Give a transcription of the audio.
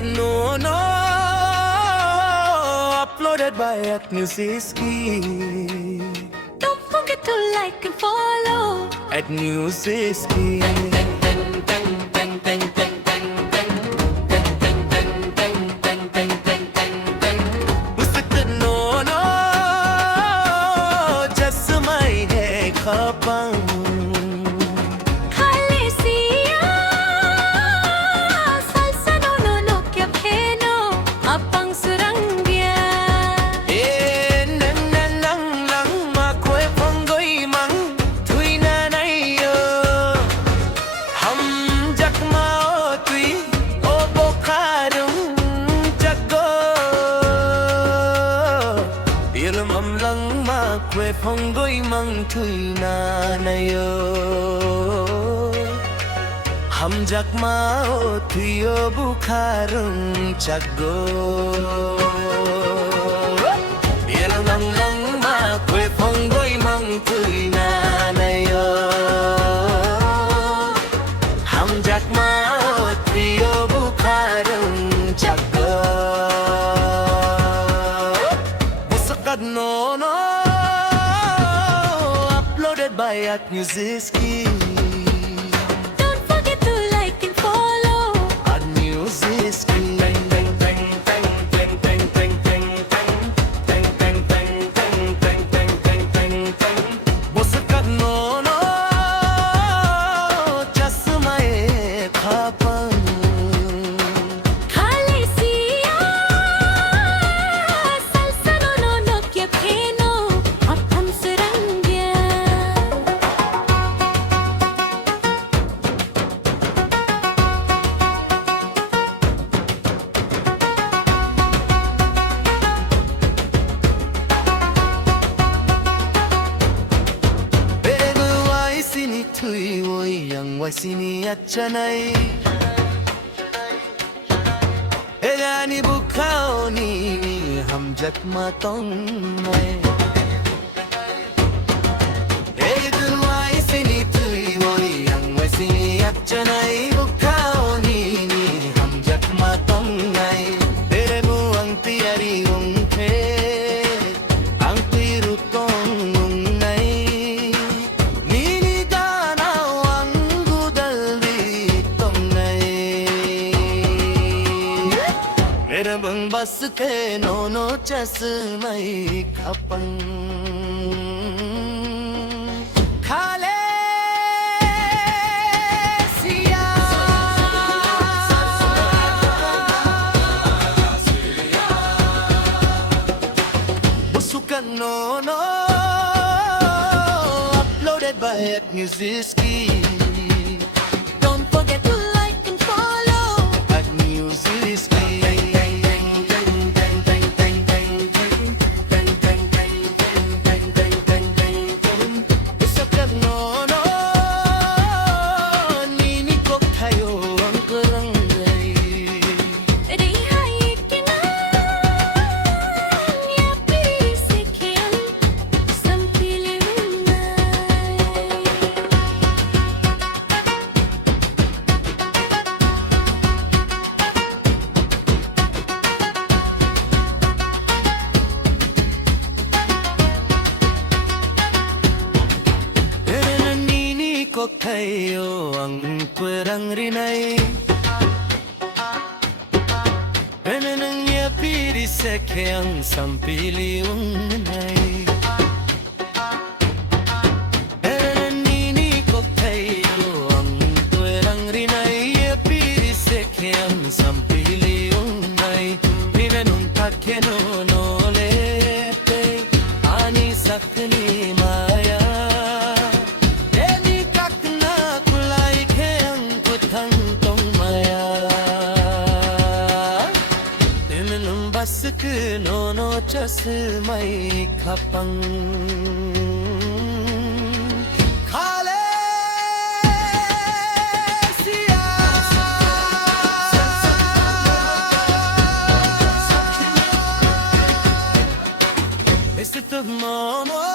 No, no, uploaded by @newsiski. Don't forget to like and follow @newsiski. Basta no, no, just my hai khapang. खाली Siya salsa no no no kya pheno apang surangya Nang nang nang lang ma khoi phong goi mang thui na nai yo. Hum jak ma o tui o bo kharum jago. Ilm am lang ma khoi phong goi mang thui na nai yo. Hum jak ma o tui o bu kharum jago. Lang lang ma khoi phong goi mang thui na nai yo. Hum jak ma o trio bu kharung chakko. Musakat no no, uploaded by @newsiski. Don't forget to like and follow @newsiski. Musakat no no, just my khapang. खाली Siya salsa no no no kya pheno apang surangya Begu wai sini thui woi yang wai sini achanai. Egani bukhao ni hum jak ma tong mai. Begu wai sini thui woi yang wai sini achanai bukhao ni hum jak ma tong mai. Tere muang tiari ung the ang tiru tong ung nai. Nini dana wang gudal di tong nai. Mere bang bas ke no no chas mai khapang. Khale siya. Busukan no no, uploaded by @newsiski. Don't forget to like and follow @newsiski. Busukan no no, nini kok thayo ang karangai. Rihai kinan ya piri sekian sampilin Nini kok thayo ang perang rinai. Nang ya piri sekian sampili unai. Nini kok thayo ang perang rinai. Ya piri sekian sampili unai. Nina nun takeno no lete ani sakni maya. Eni kakna kulai ke ang putang tong maya. Tinanum bas ke no no chas mai khapang. Khale siya. Is it the mama?